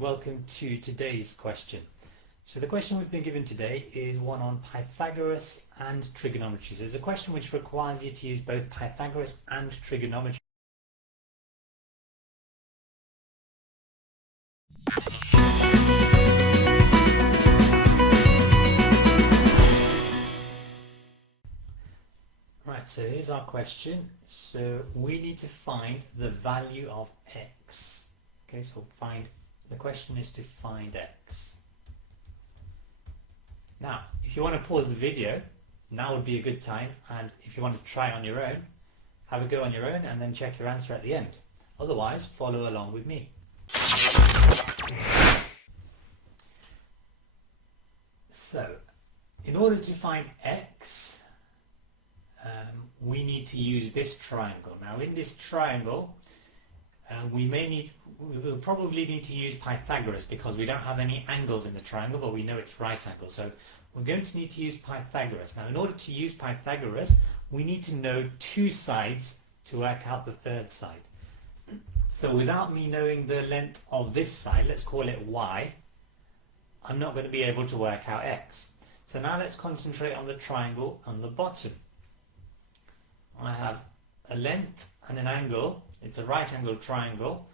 and welcome to today's question. So the question we've been given today is one on Pythagoras and trigonometry. So it's a question which requires you to use both Pythagoras and trigonometry. Right, so here's our question. So we need to find the value of x. Okay, so the question is to find x. Now, if you want to pause the video, now would be a good time, and if you want to try it on your own, have a go on your own and then check your answer at the end. Otherwise, follow along with me. So, in order to find x, we need to use this triangle. Now, in this triangle, we will probably need to use Pythagoras because we don't have any angles in the triangle, but we know it's right angle. So we're going to need to use Pythagoras. Now, in order to use Pythagoras, we need to know two sides to work out the third side. So without me knowing the length of this side, let's call it y, I'm not going to be able to work out x. So now let's concentrate on the triangle on the bottom. I have a length and an angle. It's a right angle triangle.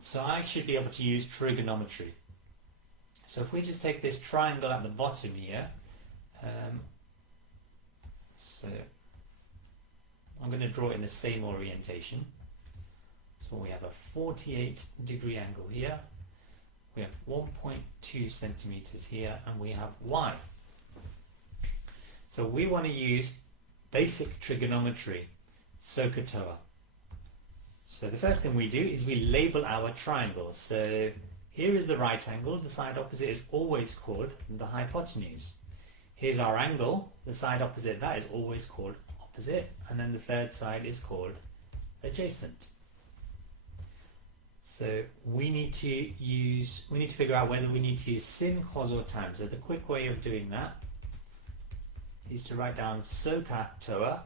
So I should be able to use trigonometry. So if we just take this triangle at the bottom here, so I'm going to draw it in the same orientation. So we have a 48-degree angle here. We have 1.2 centimeters here, and we have y. So we want to use basic trigonometry, Sohcahtoa. So the first thing we do is we label our triangle. So here is the right angle, the side opposite is always called the hypotenuse. Here's our angle, the side opposite that is always called opposite, and then the third side is called adjacent. So we need to figure out whether we need to use sin, cos or tan. So the quick way of doing that is to write down Sohcahtoa,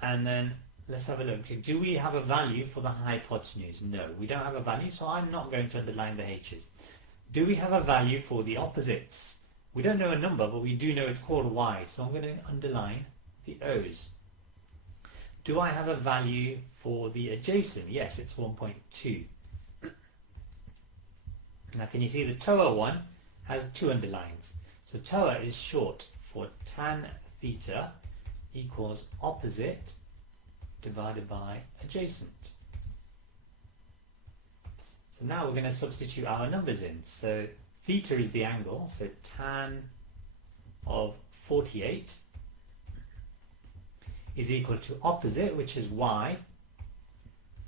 and then let's have a look. Do we have a value for the hypotenuse? No, we don't have a value, so I'm not going to underline the h's. Do we have a value for the opposites? We don't know a number, but we do know it's called y, so I'm going to underline the o's. Do I have a value for the adjacent? Yes, it's 1.2. Now can you see the TOA one has two underlines. So TOA is short for tan theta equals opposite divided by adjacent. So now we're going to substitute our numbers in. So theta is the angle, so tan of 48 is equal to opposite, which is y,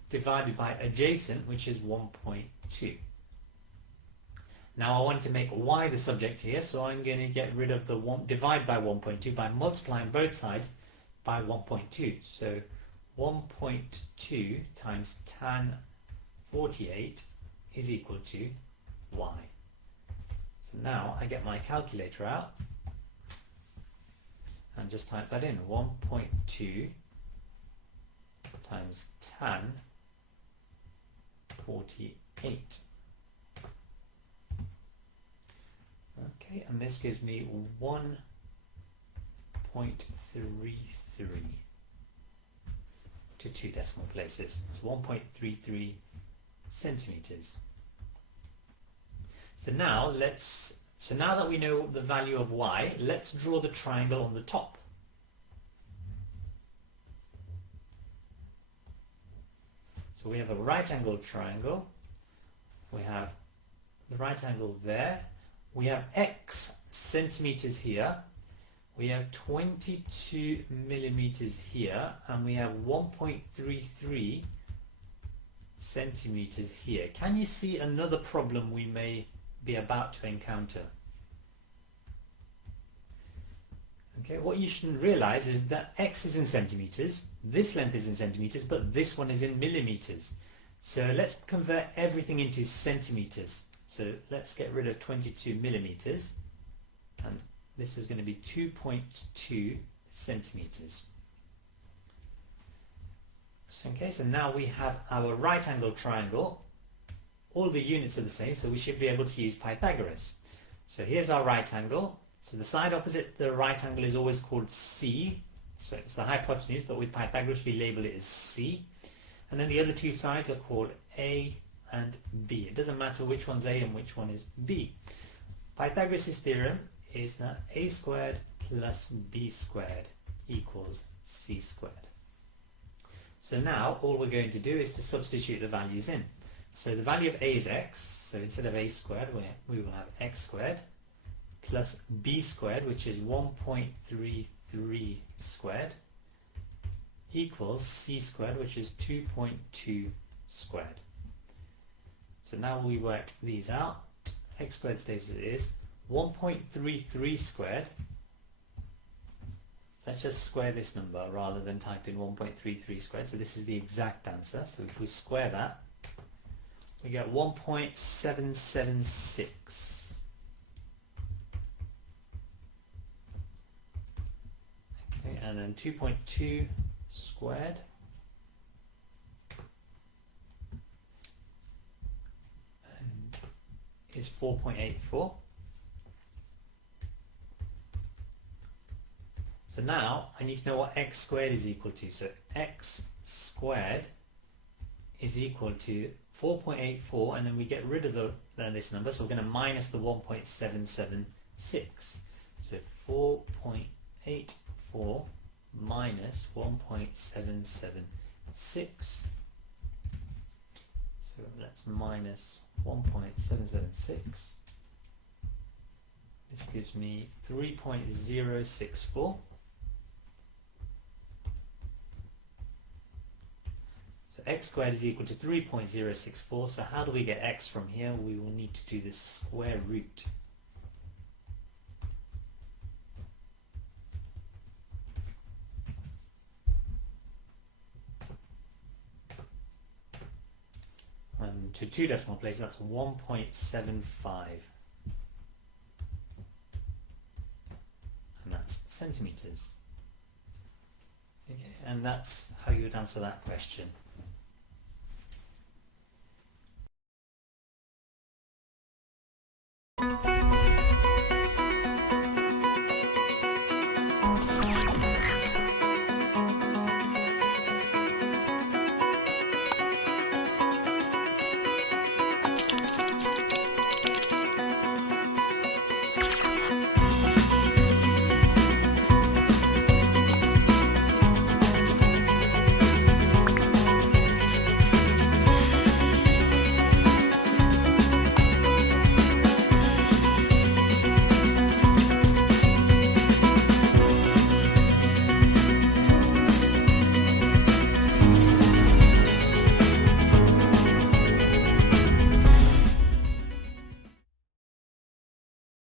divided by adjacent, which is 1.2. Now I want to make y the subject here, so I'm going to get rid of the divide by 1.2 by multiplying both sides by 1.2. So 1.2 times tan 48 is equal to y. So now I get my calculator out and just type that in. 1.2 times tan 48. Okay, and this gives me 1.33 to 2 decimal places. It's 1.33 centimeters. So now that we know the value of y, let's draw the triangle on the top. So we have a right angle triangle. We have the right angle there. We have x centimeters here, we have 22 millimeters here, and we have 1.33 centimeters here. Can you see another problem we may be about to encounter? Okay, what you should realize is that x is in centimeters, this length is in centimeters, but this one is in millimeters. So let's convert everything into centimeters. So let's get rid of 22 millimeters, and this is going to be 2.2 centimeters. So, okay, so now we have our right angle triangle all the units are the same, so we should be able to use Pythagoras. So here's our right angle. So the side opposite the right angle is always called C. So it's the hypotenuse, but with Pythagoras we label it as C. And then the other two sides are called A and B. It doesn't matter which one's A and which one is B. Pythagoras' theorem is that A squared plus B squared equals C squared. So now all we're going to do is to substitute the values in. So the value of A is x, so instead of A squared we will have x squared plus B squared, which is 1.33 squared, equals C squared, which is 2.2 squared. So now we work these out. X squared stays as it is. 1.33 squared. Let's just square this number rather than type in 1.33 squared. So this is the exact answer. So if we square that, we get 1.776. Okay, and then 2.2 squared is 4.84. So now I need to know what x squared is equal to. So x squared is equal to 4.84, and then we get rid of this number, so we're going to minus the 1.776. So 4.84 minus 1.776. So that's minus 1.776. This gives me 3.064. So x squared is equal to 3.064. So how do we get x from here? We will need to do the square root. And to two decimal places, that's 1.75. And that's centimeters. Okay, and that's how you would answer that question.